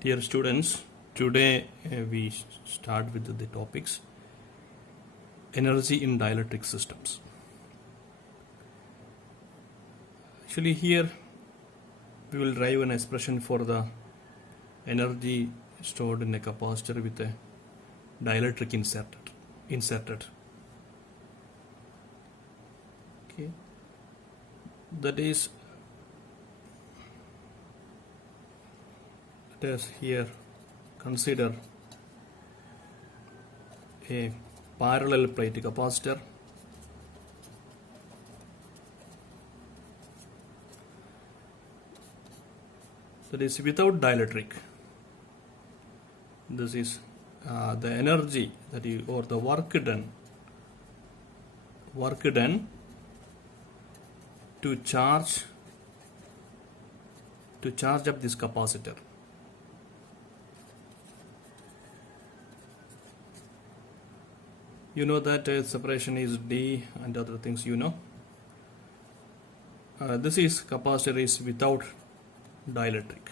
Dear students, today we start with the topics energy in dielectric systems. Actually, here we will derive an expression for the energy stored in a capacitor with a dielectric inserted. Okay, that is. Let us here consider a parallel plate capacitor that is without dielectric. This is the energy that you or the work done to charge up this capacitor. You know that separation is D and other things you know. This is capacitor is without dielectric.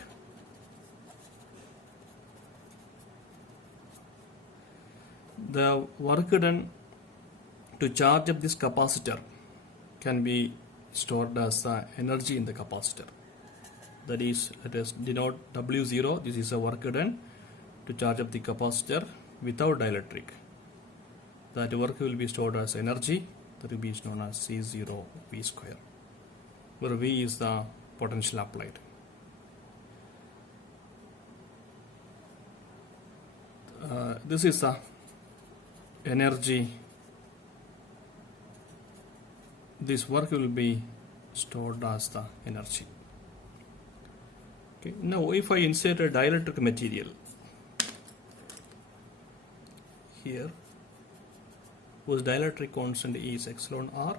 The work done to charge up this capacitor can be stored as the energy in the capacitor. That is, let us denote W0. This is a work done to charge up the capacitor without dielectric. That work will be stored as energy, that will be known as C0 V square, where V is the potential applied. This is the energy. This work will be stored as the energy. Okay. Now, if I insert a dielectric material here, whose dielectric constant is epsilon r,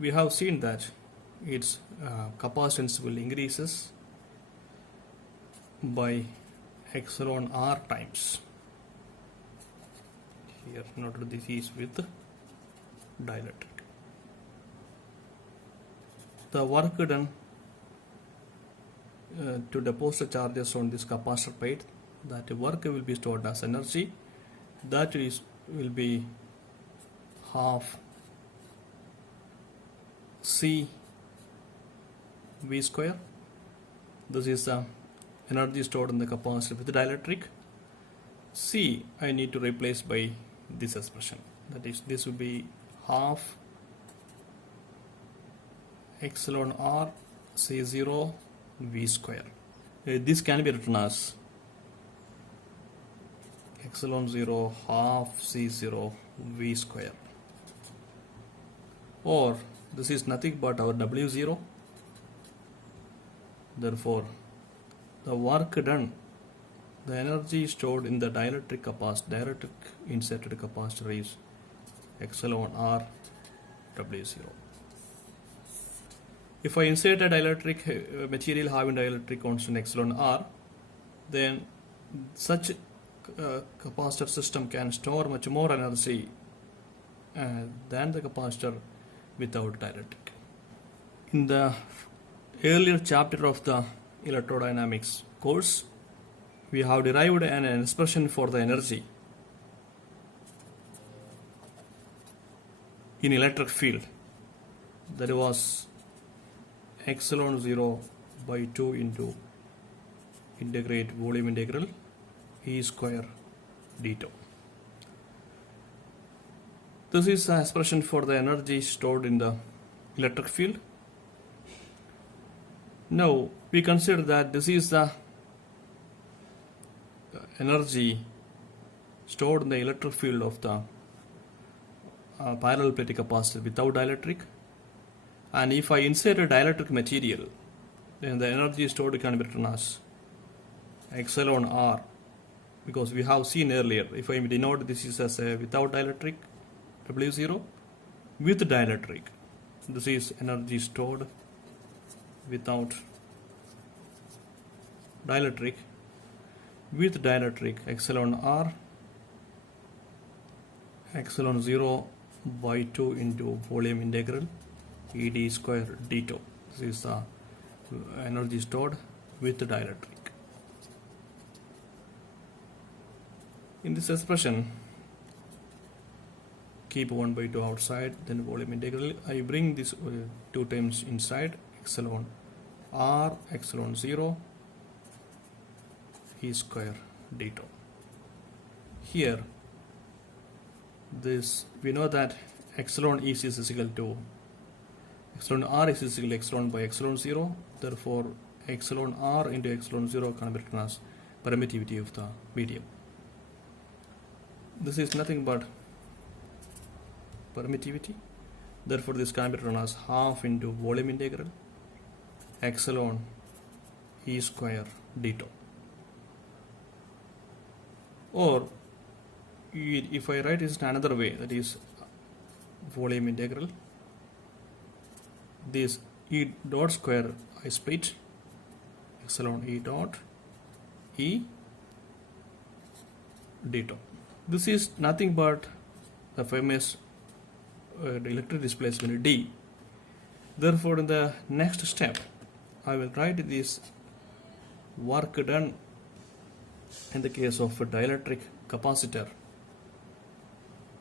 we have seen that its capacitance will increases by epsilon r times. Here, note this is with dielectric. The work done to deposit charges on this capacitor plate, that work will be stored as energy. That will be half C V square. This is the energy stored in the capacitor with the dielectric. C I need to replace by this expression. That is, this will be half epsilon r C0 V square. This can be written as epsilon 0 half C0 V square. Or this is nothing but our W0. Therefore, the work done, the energy stored in the dielectric inserted capacitor is epsilon r W0. If I insert a dielectric material having dielectric constant epsilon r, then such capacitor system can store much more energy than the capacitor without dielectric. In the earlier chapter of the electrodynamics course, we have derived an expression for the energy in electric field. That was epsilon 0 by 2 into integrate volume integral E square d tau. This is an expression for the energy stored in the electric field. Now we consider that this is the energy stored in the electric field of the parallel plate capacitor without dielectric. And if I insert a dielectric material, then the energy stored can be written as epsilon r, because we have seen earlier, if I denote this is as a without dielectric W0, with dielectric, this is energy stored without dielectric. With dielectric, epsilon r epsilon 0 by 2 into volume integral ed square d tau. This is the energy stored with the dielectric. In this expression, keep 1 by 2 outside, then volume integral. I bring this 2 terms inside, epsilon r epsilon 0 e square d tau. Here, this we know that epsilon e is equal to epsilon r is equal to epsilon by epsilon 0. Therefore, epsilon r into epsilon 0 can be written as permittivity of the medium. This is nothing but permittivity. Therefore, this can be written as half into volume integral epsilon e square d tau. Or if I write this in another way, that is volume integral, this e dot square I split epsilon e dot e d tau. This is nothing but the famous electric displacement d. Therefore, in the next step, I will write this work done in the case of a dielectric capacitor.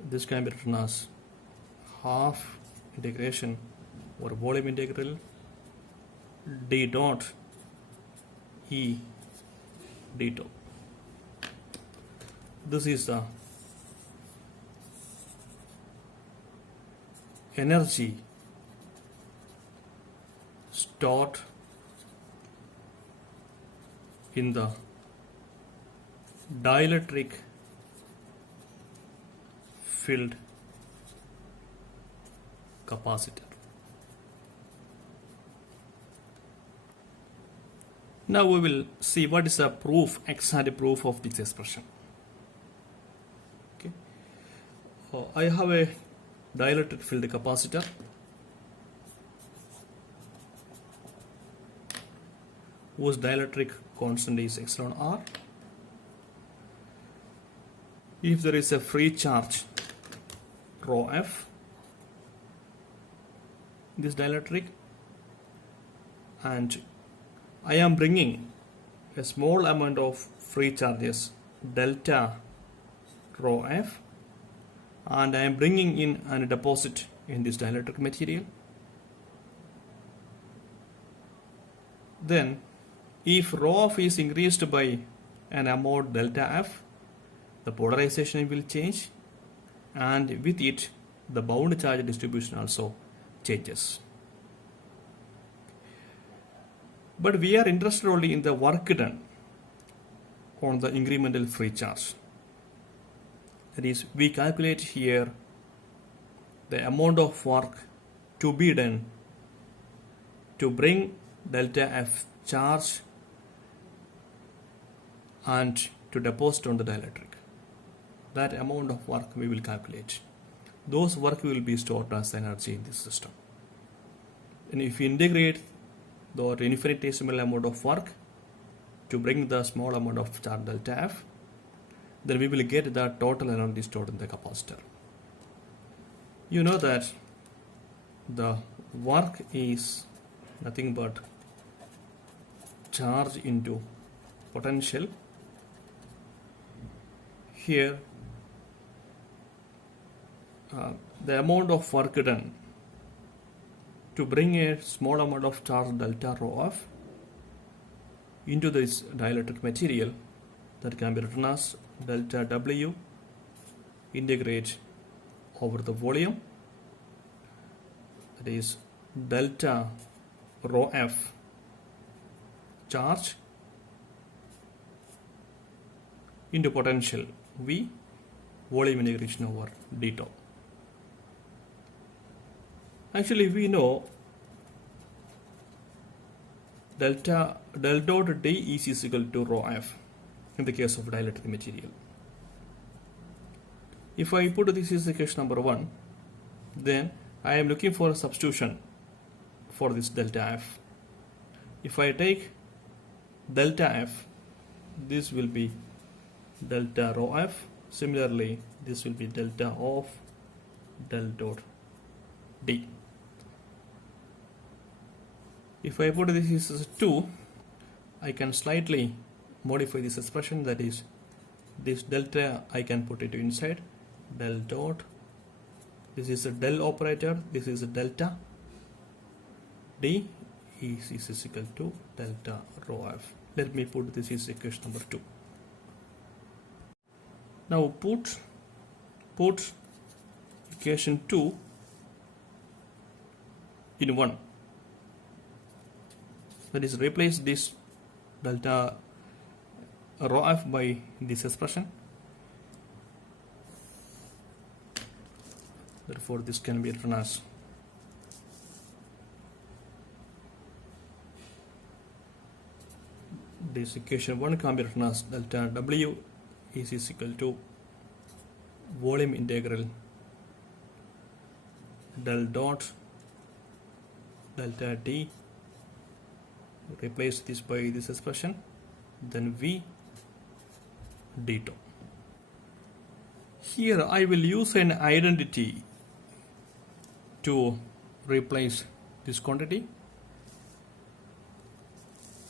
This can be written as half integration or volume integral d dot e d tau. This is the energy stored in the dielectric field capacitor. Now we will see what is the proof, exact proof of this expression. Okay. I have a dielectric field capacitor whose dielectric constant is epsilon r. If there is a free charge rho f, this dielectric, and I am bringing a small amount of free charges delta rho f, and I am bringing in a deposit in this dielectric material, then if rho f is increased by an amount delta f, the polarization will change, and with it the bound charge distribution also changes. But we are interested only in the work done on the incremental free charge. That is, we calculate here the amount of work to be done to bring delta f charge and to deposit on the dielectric. That amount of work we will calculate. Those work will be stored as energy in this system. And if you integrate the infinitesimal amount of work to bring the small amount of charge delta f, then we will get the total energy stored in the capacitor. You know that the work is nothing but charge into potential. Here the amount of work done to bring a small amount of charge delta rho f into this dielectric material, that can be written as delta w integrate over the volume, that is delta rho f charge into potential V volume integration over d tau. Actually, we know delta del dot d is equal to rho f in the case of dielectric material. If I put this as equation number 1, then I am looking for a substitution for this delta f. If I take delta f, this will be delta rho f. Similarly, this will be delta of del dot d. If I put this as 2, I can slightly modify this expression, that is this delta I can put it inside. Del dot, this is a del operator, this is a delta. D is equal to delta rho f. Let me put this is equation number 2. Now put equation 2 in 1. That is, replace this delta rho f by this expression. Therefore, this can be written as this equation 1 can be written as delta W is equal to volume integral del dot delta D, replace this by this expression, then V d tau. Here I will use an identity to replace this quantity,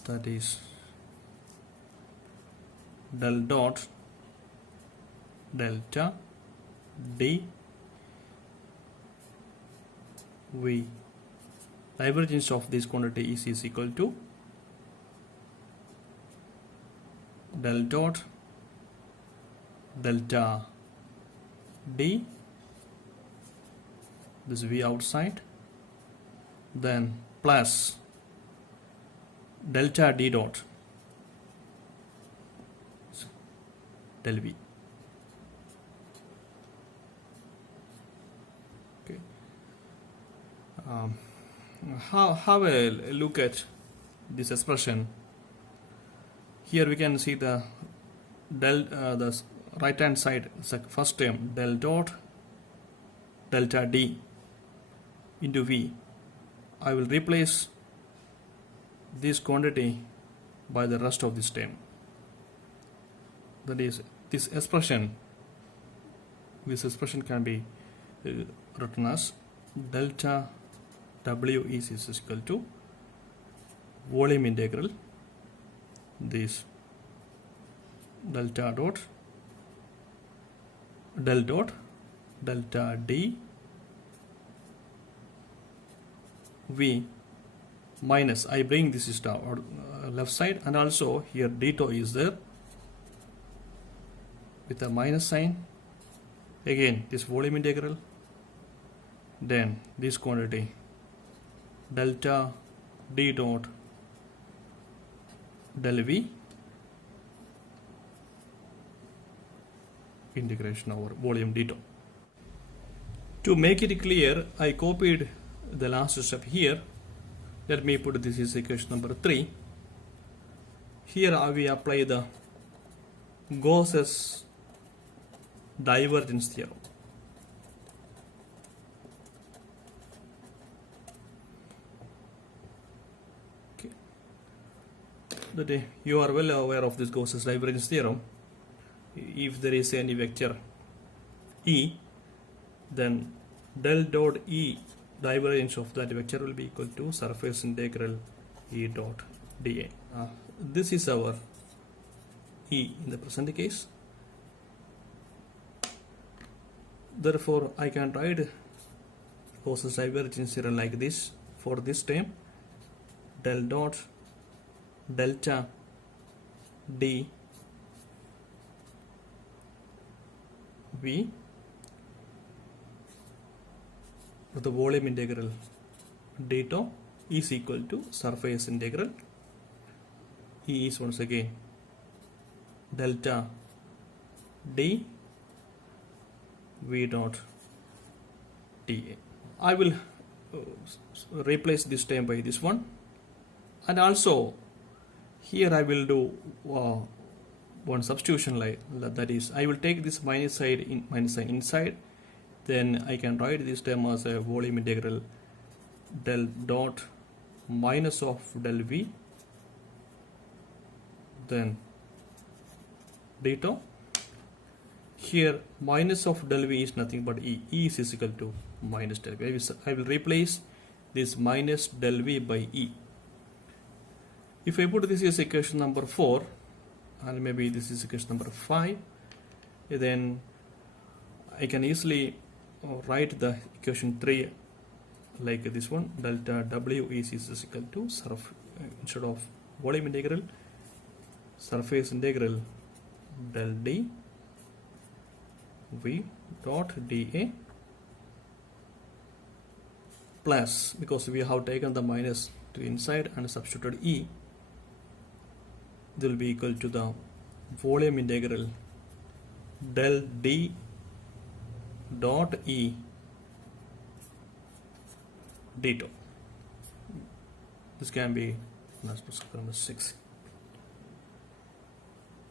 that is del dot delta D V. Divergence of this quantity is equal to del dot delta D, this V outside, then plus delta D dot del V. Okay. Have a look at this expression. Here we can see the the right hand side, first term del dot delta D into V. I will replace this quantity by the rest of this term. That is, this expression can be written as delta W is equal to volume integral this delta dot del dot delta D V minus, I bring this is down left side, and also here d tau is there with a minus sign. Again this volume integral, then this quantity delta D dot del V integration over volume d tau. To make it clear, I copied the last step here. Let me put this is equation number 3. Here we apply the Gauss's divergence theorem. Okay. That you are well aware of this Gauss's divergence theorem. If there is any vector E, then del dot E divergence of that vector will be equal to surface integral E dot dA. This is our E in the present case. Therefore, I can write Gauss's divergence theorem like this for this term: del dot delta D V with the volume integral d tau is equal to surface integral E is once again delta D V dot dA. I will replace this term by this one, and also here I will do one substitution, like that is, I will take this minus sign inside, then I can write this term as a volume integral del dot minus of del V, then d tau. Here minus of del V is nothing but E. E is equal to minus del V. I will replace this minus del V by E. If I put this is equation number 4, and maybe this is equation number 5, then I can easily write the equation 3 like this one. Delta W is equal to instead of volume integral, surface integral del D V dot dA plus, because we have taken the minus to inside and substituted E, this will be equal to the volume integral del D dot E d2. This can be number 6.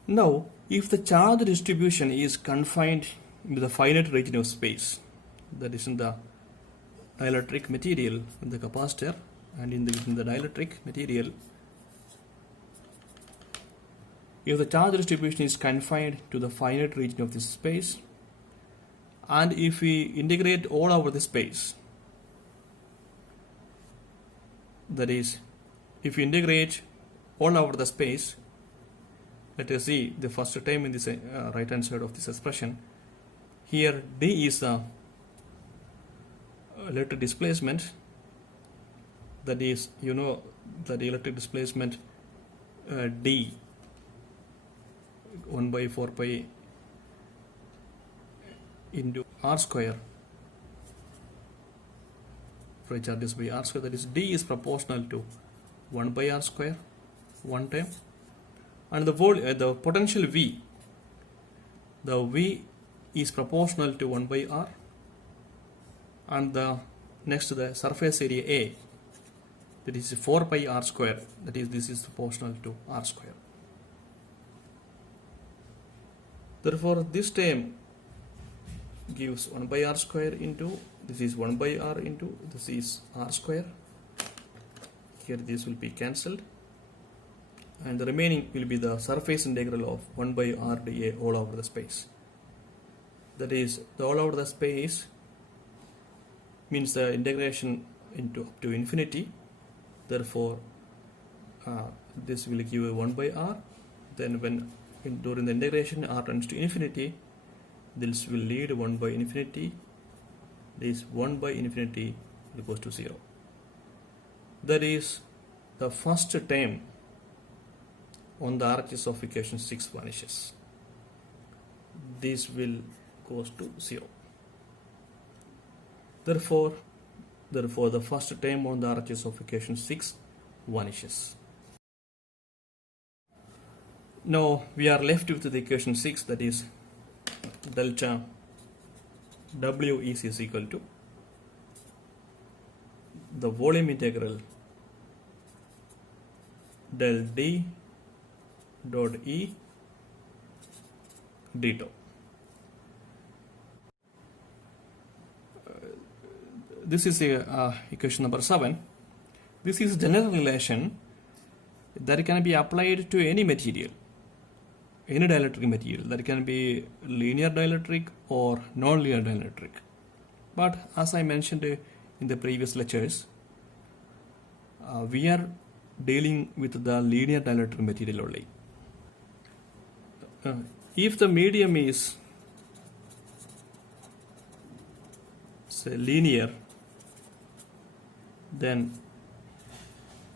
Now, if the charge distribution is confined to the finite region of space, that is in the dielectric material, in the capacitor, and in the dielectric material, if the charge distribution is confined to the finite region of this space, and if we integrate all over the space, that is, if we integrate all over the space, let us see the first term in this right hand side of this expression. Here D is the electric displacement, that is, you know, the electric displacement D 1 by 4 pi into R square for a charge by R square, that is D is proportional to 1 by R square one time, and the potential V, the V is proportional to 1 by R, and the next to the surface area A, that is 4 pi R square, that is this is proportional to R square. Therefore this term gives 1 by R square into, this is 1 by R into, this is R square. Here this will be cancelled, and the remaining will be the surface integral of 1 by R dA all over the space. That is, the all over the space means the integration into up to infinity. Therefore this will give 1 by R. Then when during the integration R tends to infinity, this will lead 1 by infinity. This 1 by infinity goes to 0. That is, the first term on the RHS of equation 6 vanishes. This will goes to 0. Therefore the first term on the RHS of equation 6 vanishes. Now we are left with the equation 6, that is delta W is equal to the volume integral del D dot E d2. This is equation number 7. This is general relation that can be applied to any material, any dielectric material. That can be linear dielectric or non-linear dielectric. But as I mentioned in the previous lectures, we are dealing with the linear dielectric material only. If the medium is, say, linear, then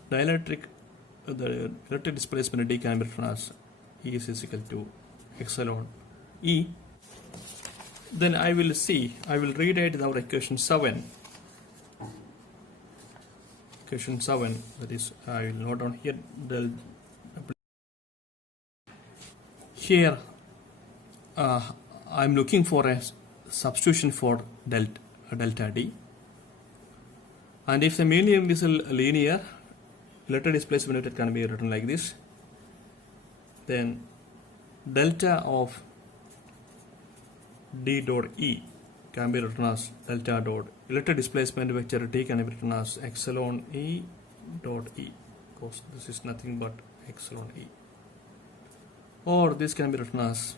the electric displacement D can be written as E is equal to epsilon E. Then I will rewrite our equation 7. Equation 7, that is, I will note down here here I am looking for a substitution for delta D, and if the medium is linear, electric displacement can be written like this. Then delta of D dot E can be written as delta dot electric displacement vector T can be written as epsilon E dot E, because this is nothing but epsilon E. Or this can be written as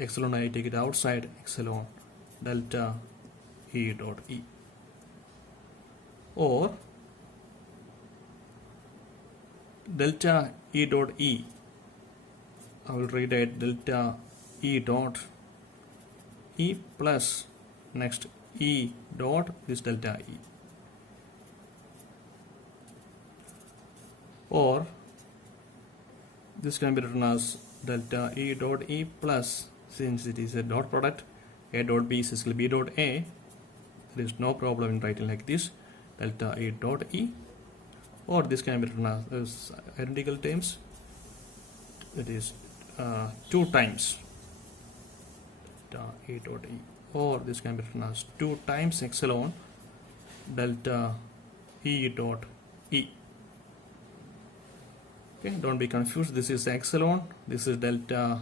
epsilon I, take it outside, epsilon delta E dot E. Or delta E dot E, I will rewrite delta E dot E plus next E dot this delta E, or this can be written as delta E dot E plus, since it is a dot product, A dot B is equal to B dot A, there is no problem in writing like this, delta E dot E, or this can be written as identical terms, that is 2 times delta E dot E, or this can be written as 2 times epsilon delta E dot E. Okay, don't be confused, this is epsilon, this is delta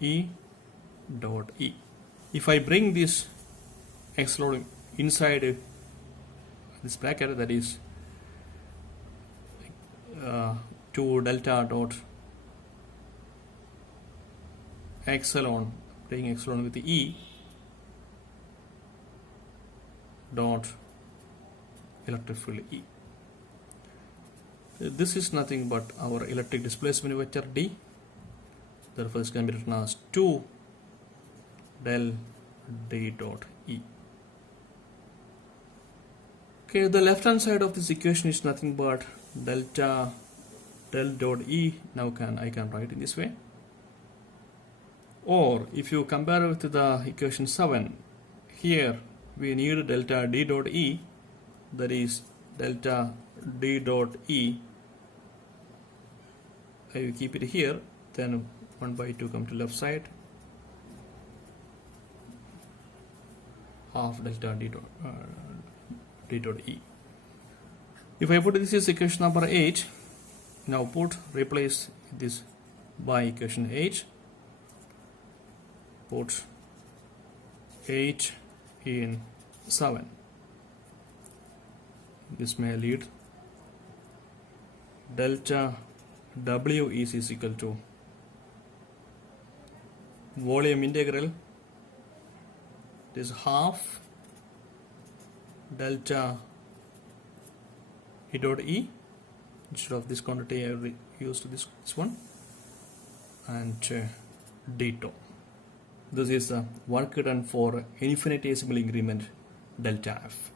E dot E. If I bring this epsilon inside this bracket, that is 2 delta dot epsilon, bring epsilon with the E dot electric field E. This is nothing but our electric displacement vector D. Therefore, this can be written as 2 del D dot E. Okay, the left hand side of this equation is nothing but delta del dot E. Now I can write in this way. Or if you compare with the equation 7, here we need delta D dot E, that is delta D dot E. I will keep it here, then 1 by 2 come to left side, half delta D dot E. If I put this is equation number 8, now replace this by equation 8, put 8 in 7. This may lead delta W is equal to volume integral, this half delta E dot E. Instead of this quantity I will use this one, and D tau. This is the work done for infinitesimal increment delta F.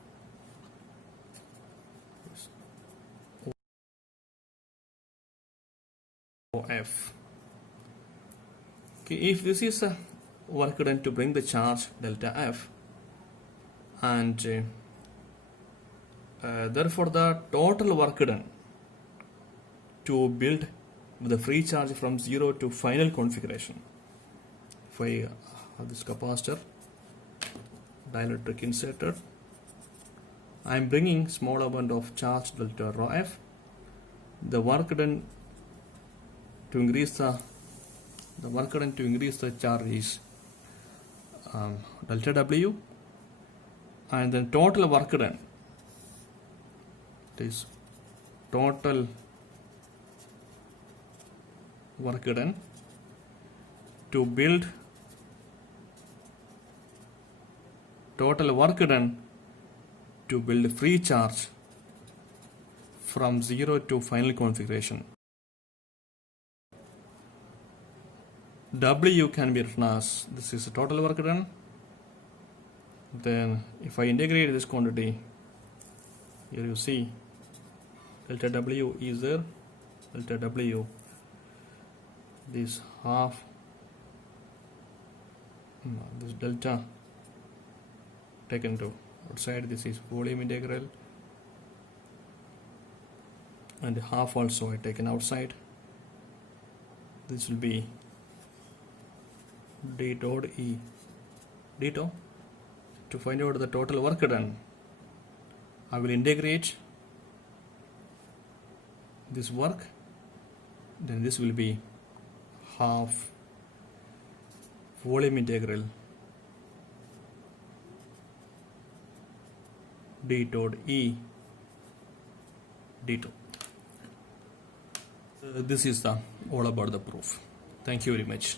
F. Okay, if this is a work done to bring the charge delta F, and therefore the total work done to build the free charge from 0 to final configuration. If I have this capacitor, dielectric inserted, I am bringing small amount of charge delta rho F. The work done to increase the charge is delta W, and then total work done, it is total work done to build free charge from 0 to final configuration. W can be written as, this is the total work done. Then if I integrate this quantity, here you see delta W is there, delta W, this half, this delta taken to outside, this is volume integral, and half also I taken outside. This will be D dot E, D tau. To find out the total work done, I will integrate this work, then this will be half volume integral D dot E D tau. This is all about the proof. Thank you very much.